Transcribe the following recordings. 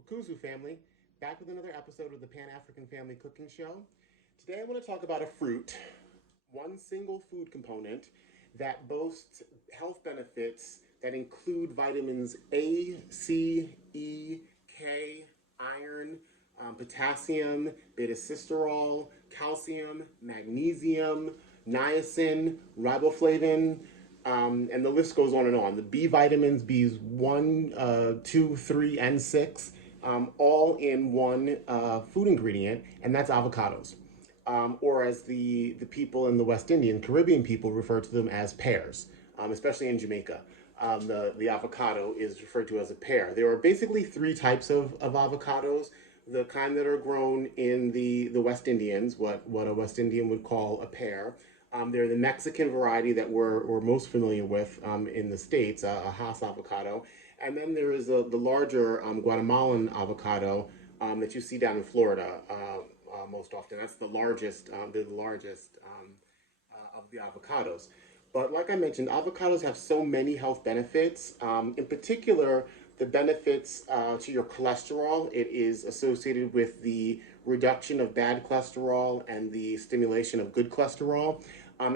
Wakuzu family, back with another episode of the Pan-African Family Cooking Show. Today I want to talk about a fruit, one single food component that boasts health benefits that include vitamins A, C, E, K, iron, potassium, beta-systirol, calcium, magnesium, niacin, riboflavin, and the list goes on and on. The B vitamins, Bs 1, 2, 3, and 6, all in one food ingredient, and that's avocados. Or as the people in the West Indian, Caribbean people refer to them as pears, especially in Jamaica. The avocado is referred to as a pear. There are basically three types of avocados. The kind that are grown in the West Indians, what a West Indian would call a pear. They're the Mexican variety that we're most familiar with in the States, a Hass avocado. And then there is the larger Guatemalan avocado that you see down in Florida most often. That's the largest, they're the largest of the avocados. But like I mentioned, avocados have so many health benefits. In particular, the benefits to your cholesterol. It is associated with the reduction of bad cholesterol and the stimulation of good cholesterol,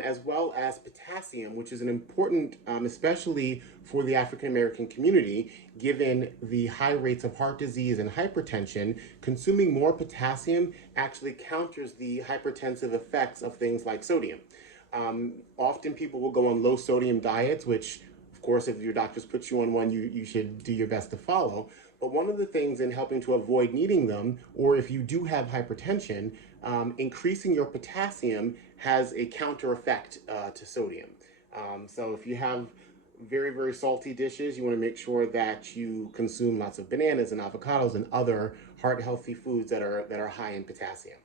as well as potassium, which is an important, especially for the African American community, given the high rates of heart disease and hypertension. Consuming more potassium actually counters the hypertensive effects of things like sodium. Often people will go on low sodium diets, which, of course, if your doctors put you on one, you should do your best to follow. But one of the things in helping to avoid needing them, or if you do have hypertension, increasing your potassium has a counter effect to sodium. So if you have very, very salty dishes, you want to make sure that you consume lots of bananas and avocados and other heart healthy foods that are high in potassium.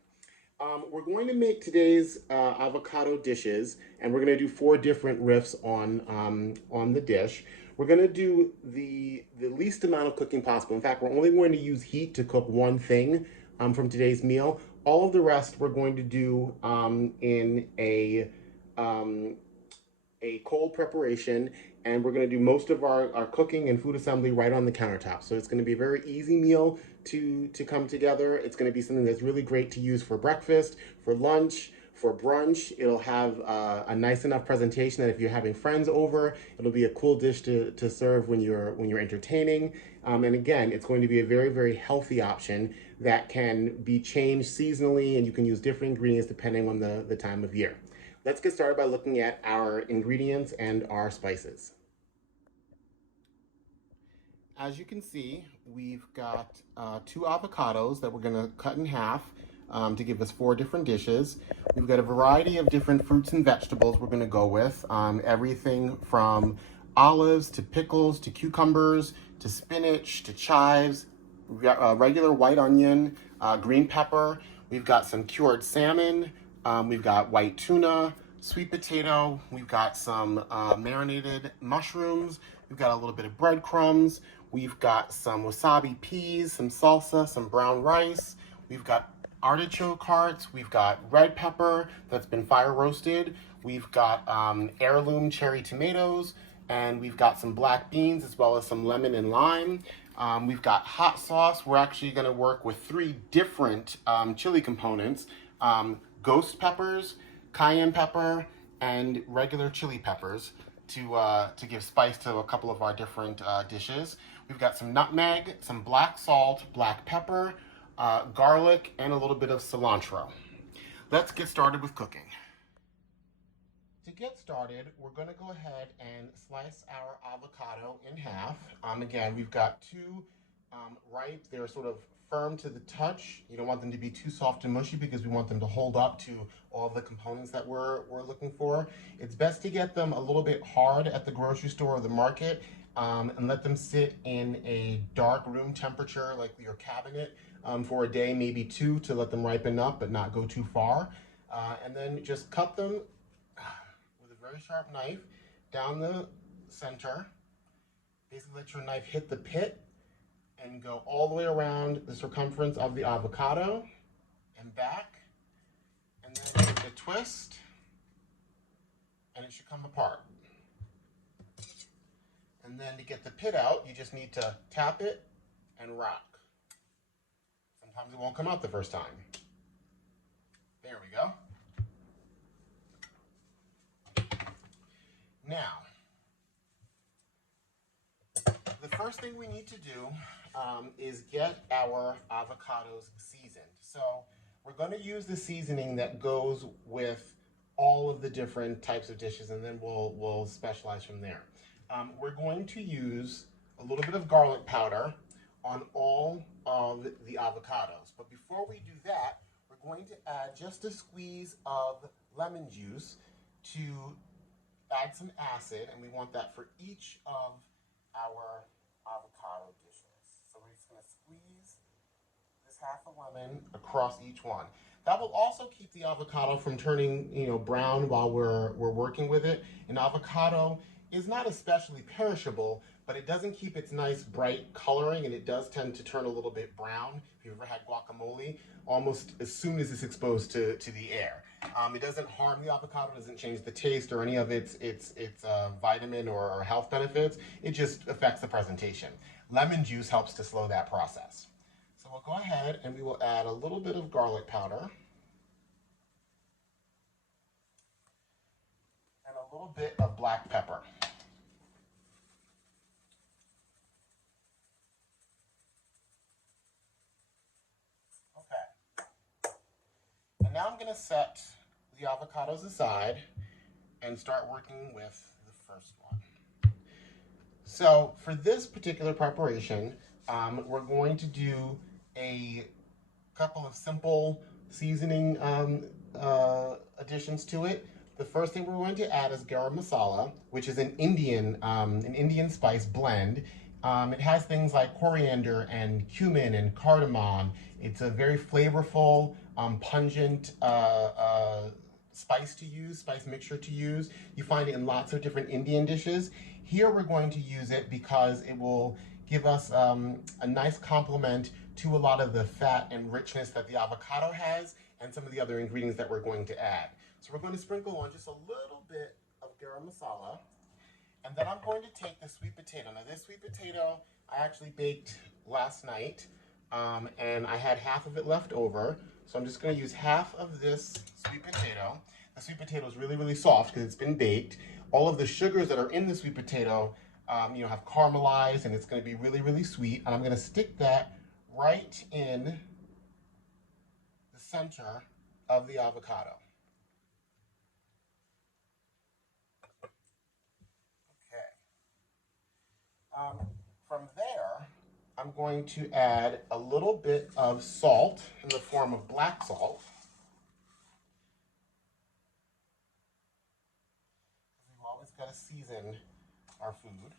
We're going to make today's avocado dishes, and we're going to do four different riffs on the dish. We're going to do the least amount of cooking possible. In fact, we're only going to use heat to cook one thing from today's meal. All of the rest we're going to do in um, a cold preparation, and we're going to do most of our cooking and food assembly right on the countertop. So it's going to be a very easy meal to come together. It's going to be something that's really great to use for breakfast, for lunch, for brunch. It'll have a nice enough presentation that if you're having friends over, it'll be a cool dish to serve when you're entertaining. And again, it's going to be a very, very healthy option that can be changed seasonally, and you can use different ingredients depending on the time of year. Let's get started by looking at our ingredients and our spices. As you can see, we've got two avocados that we're going to cut in half to give us four different dishes. We've got a variety of different fruits and vegetables we're going to go with. Everything from olives to pickles to cucumbers to spinach to chives. We've got regular white onion, green pepper. We've got some cured salmon. We've got white tuna, sweet potato. We've got some marinated mushrooms. We've got a little bit of breadcrumbs. We've got some wasabi peas, some salsa, some brown rice. We've got artichoke hearts. We've got red pepper that's been fire roasted. We've got heirloom cherry tomatoes. And we've got some black beans as well as some lemon and lime. We've got hot sauce. We're actually going to work with three different chili components. Ghost peppers, cayenne pepper, and regular chili peppers to give spice to a couple of our different dishes. We've got some nutmeg, some black salt, black pepper, garlic, and a little bit of cilantro. Let's get started with cooking. To get started, we're going to go ahead and slice our avocado in half. Again, we've got two ripe. They're sort of firm to the touch. You don't want them to be too soft and mushy because we want them to hold up to all the components that we're looking for. It's best to get them a little bit hard at the grocery store or the market and let them sit in a dark room temperature like your cabinet for a day, maybe two, to let them ripen up but not go too far. And then just cut them with a very sharp knife down the center. Basically let your knife hit the pit and go all the way around the circumference of the avocado and back, and then give it a twist, and it should come apart. And then to get the pit out, you just need to tap it and rock. Sometimes it won't come out the first time. There we go. Now, the first thing we need to do is get our avocados seasoned. So we're going to use the seasoning that goes with all of the different types of dishes, and then we'll specialize from there. We're going to use a little bit of garlic powder on all of the avocados. But before we do that, we're going to add just a squeeze of lemon juice to add some acid, and we want that for each of our avocado dishes. So we're just going to squeeze this half a lemon across each one. That will also keep the avocado from turning, brown while we're working with it. An avocado is not especially perishable, but it doesn't keep its nice bright coloring, and it does tend to turn a little bit brown. If you've ever had guacamole, almost as soon as it's exposed to the air. It doesn't harm the avocado, doesn't change the taste or any of its vitamin or health benefits. It just affects the presentation. Lemon juice helps to slow that process. So we'll go ahead and we will add a little bit of garlic powder and a little bit of black pepper. And now I'm going to set the avocados aside and start working with the first one. So for this particular preparation, we're going to do a couple of simple seasoning additions to it. The first thing we're going to add is garam masala, which is an Indian spice blend. It has things like coriander and cumin and cardamom. It's a very flavorful, pungent spice mixture to use. You find it in lots of different Indian dishes. Here we're going to use it because it will give us a nice complement to a lot of the fat and richness that the avocado has and some of the other ingredients that we're going to add. So we're going to sprinkle on just a little bit of garam masala. And then I'm going to take the sweet potato. Now this sweet potato I actually baked last night, and I had half of it left over. So I'm just going to use half of this sweet potato. The sweet potato is really, really soft because it's been baked. All of the sugars that are in the sweet potato, have caramelized, and it's going to be really, really sweet. And I'm going to stick that right in the center of the avocado. From there, I'm going to add a little bit of salt in the form of black salt. We've always got to season our food.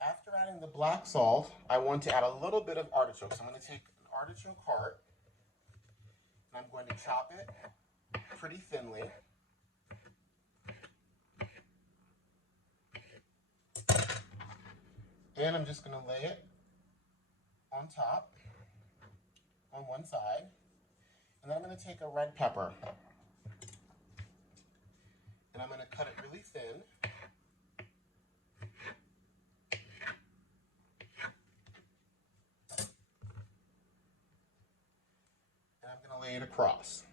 After adding the black salt, I want to add a little bit of artichoke. So I'm going to take an artichoke heart, and I'm going to chop it pretty thinly. And I'm just going to lay it on top, on one side. And then I'm going to take a red pepper. And I'm going to cut it really thin. And I'm going to lay it across.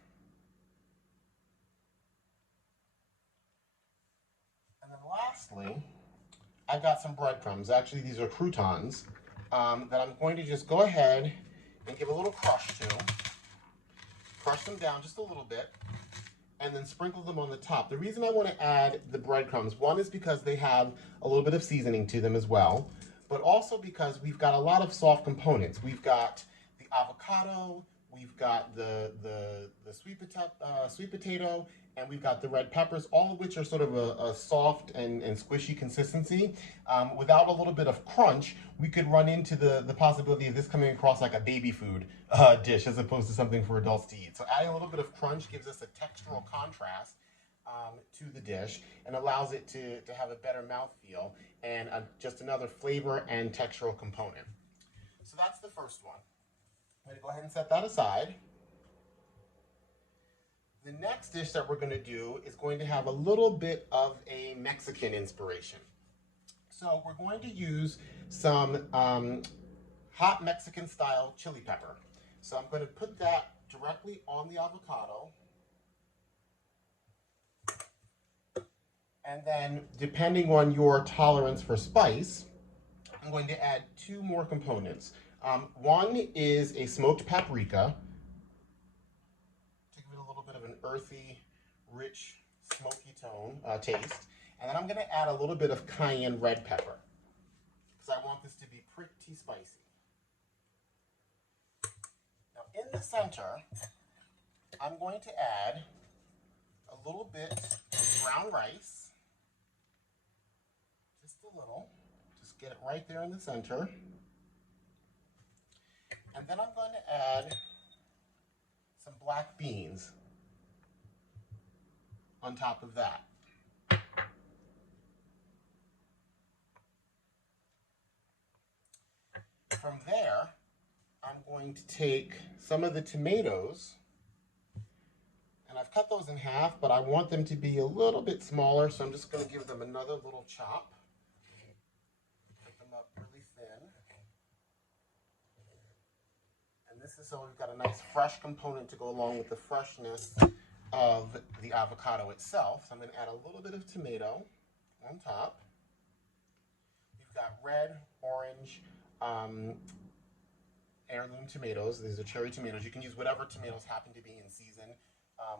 And then lastly, I've got some breadcrumbs. Actually, these are croutons that I'm going to just go ahead and give a little crush to. Crush them down just a little bit, and then sprinkle them on the top. The reason I want to add the breadcrumbs, one is because they have a little bit of seasoning to them as well, but also because we've got a lot of soft components. We've got the avocado, we've got the sweet potato, and we've got the red peppers, all of which are sort of a soft and squishy consistency. Without a little bit of crunch, we could run into the possibility of this coming across like a baby food dish as opposed to something for adults to eat. So adding a little bit of crunch gives us a textural contrast to the dish and allows it to have a better mouthfeel and just another flavor and textural component. So that's the first one. I'm going to go ahead and set that aside. The next dish that we're going to do is going to have a little bit of a Mexican inspiration. So we're going to use some hot Mexican style chili pepper. So I'm going to put that directly on the avocado. And then, depending on your tolerance for spice, I'm going to add two more components. One is a smoked paprika to give it a little bit of an earthy, rich, smoky tone, taste. And then I'm going to add a little bit of cayenne red pepper because I want this to be pretty spicy. Now, in the center, I'm going to add a little bit of brown rice. Just a little. Just get it right there in the center. And then I'm going to add some black beans on top of that. From there, I'm going to take some of the tomatoes, and I've cut those in half, but I want them to be a little bit smaller, so I'm just going to give them another little chop. Cut them up really thin. And this is so we've got a nice fresh component to go along with the freshness of the avocado itself. So I'm going to add a little bit of tomato on top. We've got red, orange, heirloom tomatoes. These are cherry tomatoes. You can use whatever tomatoes happen to be in season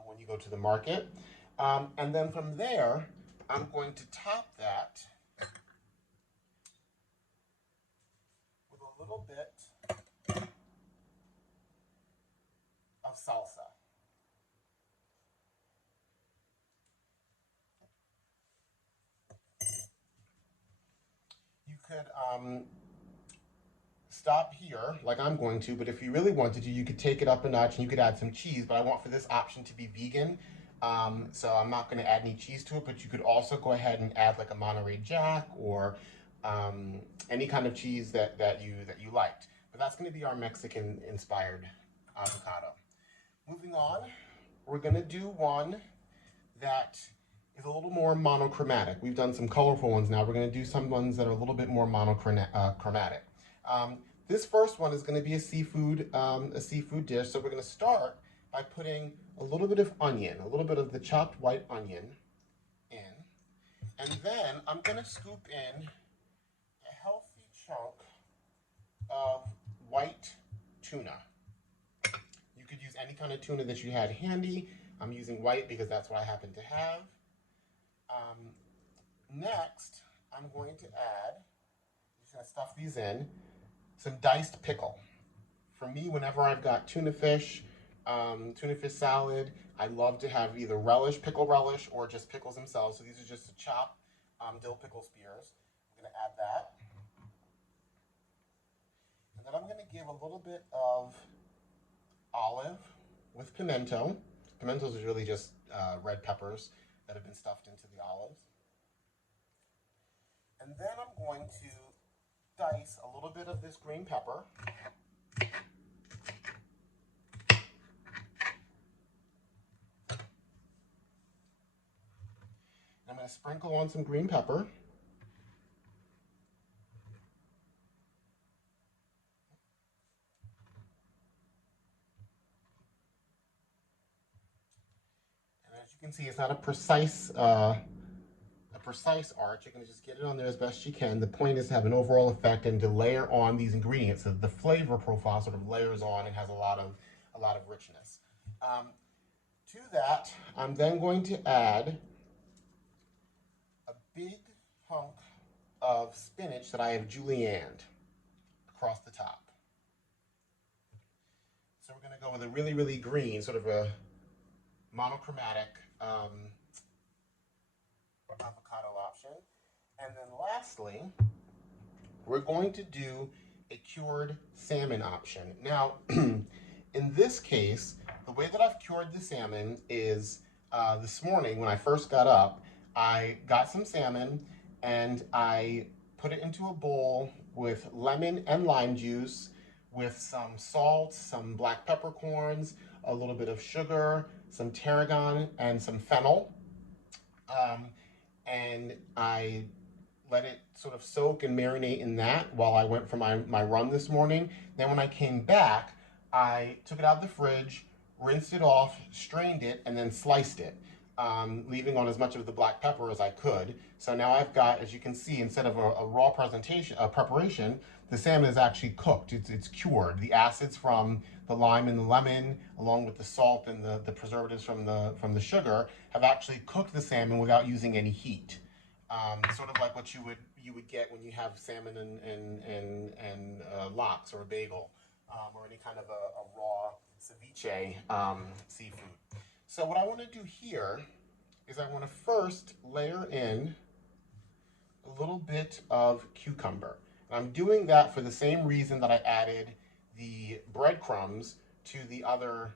when you go to the market. And then from there, I'm going to top that with a little bit of salsa. You could stop here, like I'm going to, but if you really wanted to, you could take it up a notch and you could add some cheese, but I want for this option to be vegan, so I'm not going to add any cheese to it, but you could also go ahead and add like a Monterey Jack or any kind of cheese that you liked. But that's going to be our Mexican-inspired avocado. Moving on, we're going to do one that is a little more monochromatic. We've done some colorful ones now. We're going to do some ones that are a little bit more monochromatic. This first one is going to be a seafood dish. So we're going to start by putting a little bit of onion, a little bit of the chopped white onion in. And then I'm going to scoop in a healthy chunk of white tuna. You could use any kind of tuna that you had handy. I'm using white because that's what I happen to have. Next, I'm going to add, just going to stuff these in, some diced pickle. For me, whenever I've got tuna fish salad, I love to have either relish, pickle relish, or just pickles themselves. So these are just chopped dill pickle spears. I'm going to add that. And then I'm going to give a little bit of olive with pimento. Pimentos is really just red peppers that have been stuffed into the olives. And then I'm going to dice a little bit of this green pepper. I'm going to sprinkle on some green pepper. And as you can see, it's not a precise arch. You're going to just get it on there as best you can. The point is to have an overall effect and to layer on these ingredients so the flavor profile sort of layers on and has a lot of richness. To that, I'm then going to add a big hunk of spinach that I have julienned across the top. So we're going to go with a really, really green, sort of a monochromatic avocado option. And then lastly, we're going to do a cured salmon option. Now, in this case, the way that I've cured the salmon is this morning when I first got up, I got some salmon and I put it into a bowl with lemon and lime juice with some salt, some black peppercorns, a little bit of sugar, some tarragon, and some fennel. And I let it sort of soak and marinate in that while I went for my run this morning. Then when I came back, I took it out of the fridge, rinsed it off, strained it, and then sliced it, leaving on as much of the black pepper as I could. So now I've got, as you can see, instead of a raw preparation, the salmon is actually cooked. It's cured. The acids from the lime and the lemon, along with the salt and the preservatives from the sugar, have actually cooked the salmon without using any heat. Sort of like what you would get when you have salmon and lox or a bagel, or any kind of a raw ceviche seafood. So what I want to do here is I want to first layer in a little bit of cucumber. And I'm doing that for the same reason that I added the breadcrumbs to the other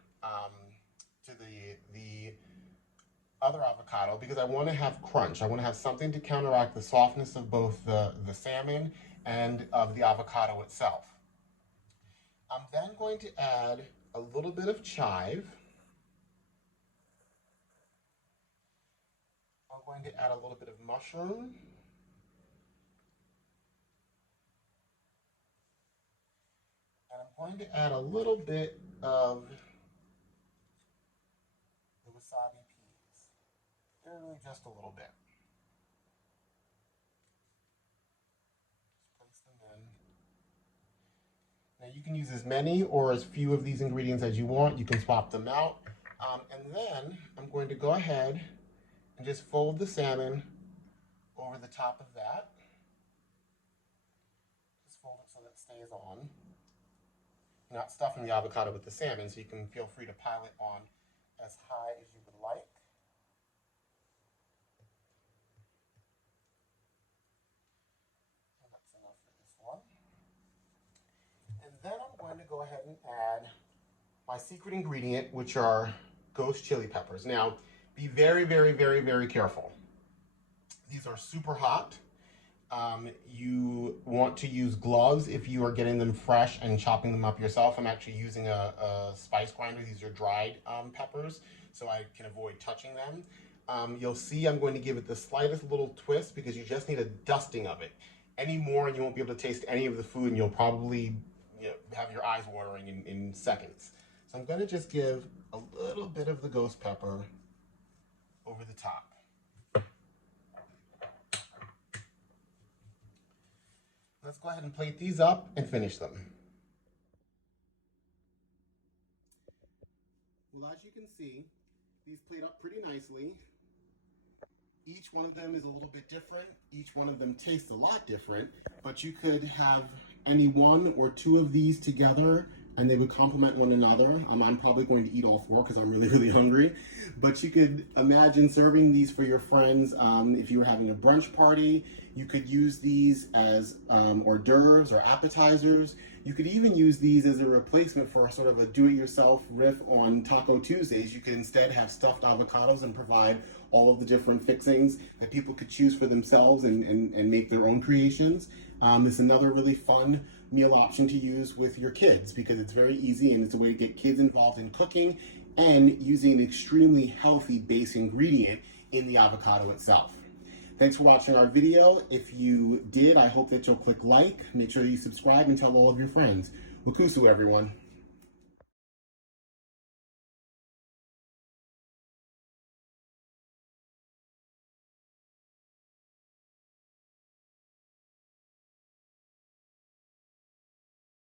other avocado, because I want to have crunch. I want to have something to counteract the softness of both the salmon and of the avocado itself. I'm then going to add a little bit of chive. I'm going to add a little bit of mushroom. And I'm going to add a little bit of the wasabi peas. Really just a little bit. Just place them in. Now you can use as many or as few of these ingredients as you want. You can swap them out. And then I'm going to go ahead and just fold the salmon over the top of that. Just fold it so that it stays on. You're not stuffing the avocado with the salmon, so you can feel free to pile it on as high as you would like. And that's enough for this one. And then I'm going to go ahead and add my secret ingredient, which are ghost chili peppers. Now, be very, very, very, very careful. These are super hot. You want to use gloves if you are getting them fresh and chopping them up yourself. I'm actually using a spice grinder. These are dried peppers, so I can avoid touching them. You'll see I'm going to give it the slightest little twist because you just need a dusting of it. Any more and you won't be able to taste any of the food, and you'll probably have your eyes watering in seconds. So I'm going to just give a little bit of the ghost pepper over the top. Let's go ahead and plate these up and finish them. Well, as you can see, these plate up pretty nicely. Each one of them is a little bit different. Each one of them tastes a lot different, but you could have any one or two of these together and they would complement one another. I'm probably going to eat all four because I'm really, really hungry. But you could imagine serving these for your friends. If you were having a brunch party, you could use these as hors d'oeuvres or appetizers. You could even use these as a replacement for sort of a do-it-yourself riff on Taco Tuesdays. You could instead have stuffed avocados and provide all of the different fixings that people could choose for themselves and make their own creations. It's another really fun meal option to use with your kids because it's very easy and it's a way to get kids involved in cooking and using an extremely healthy base ingredient in the avocado itself. Thanks for watching our video. If you did, I hope that you'll click like, make sure you subscribe, and tell all of your friends. Wakusu, everyone.